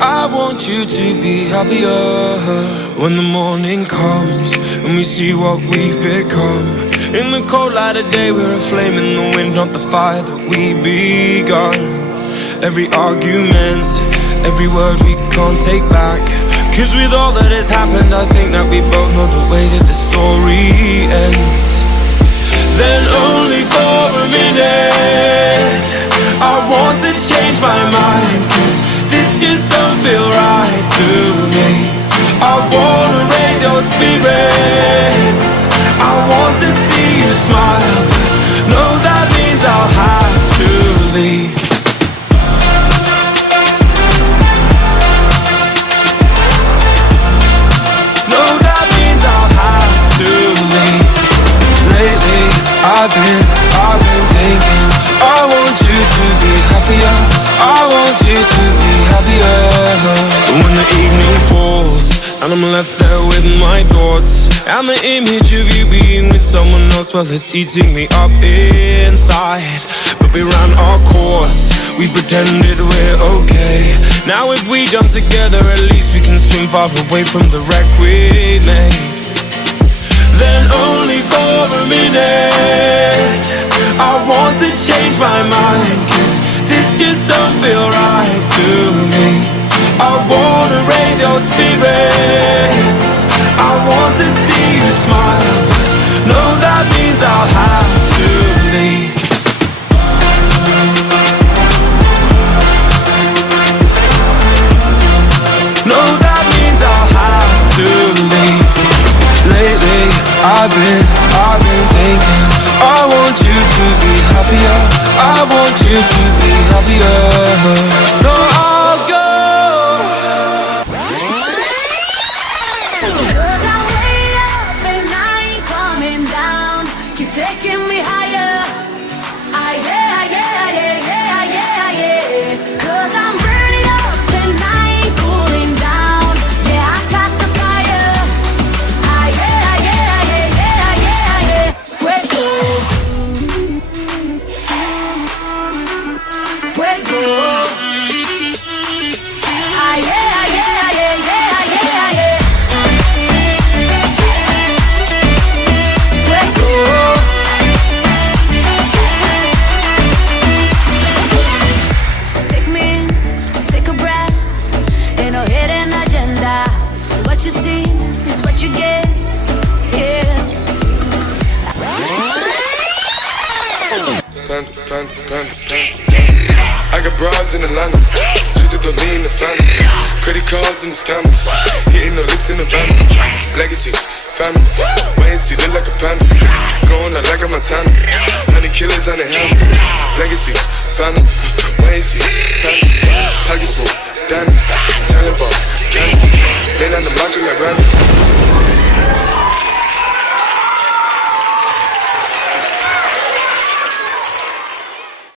I want you to be happier. When the morning comes and we see what we've become. In the cold light of day we're a flame in the wind, not the fire that we begun. Every argument, every word we can't take back. Cause with all that has happened, I think that we both know the way that the story ends. Then only for a minute I want to change my mind, cause this just don't feel right to me. I wanna raise your spirits, I want to see you smile, but no, that means I'll have to leave. No, that means I'll have to leave. Lately, I've been thinking I want you to be happier, I want you to be happier. When the evening falls and I'm left there with my thoughts, and the image of you being with someone else, well, it's eating me up inside. But we ran our course, we pretended we're okay. Now if we jump together, at least we can swim far away from the wreck we made. Then only for a minute I want to change my mind, cause this just don't feel right to me. I wanna raise your spirits, I want to see you smile, but no, that means I'll have to leave. No, that means I'll have to leave. Lately, I've been thinking I want you to be happier, I want you to be happier. So I'll go. 'Cause I'm way up and I ain't coming down. Keep taking me higher. Yeah, yeah, yeah, yeah, yeah, yeah. 'Cause I'm burning up and I ain't cooling down. Yeah, I got the fire. Yeah, yeah, yeah, yeah, yeah, yeah. Fuego. Fuego. Yeah, yeah, yeah, yeah, yeah, yeah. Fuego. Take me in, take a breath, ain't no hidden agenda. What you see is what you get, yeah. I got broads in Atlanta, just to throw me in the family. Credit cards in the scammers, hitting the licks in the van. Legacies, family, wait and see, look like a panda. Going out like a Montana, 100 killers on their hands. Legacies, family, wait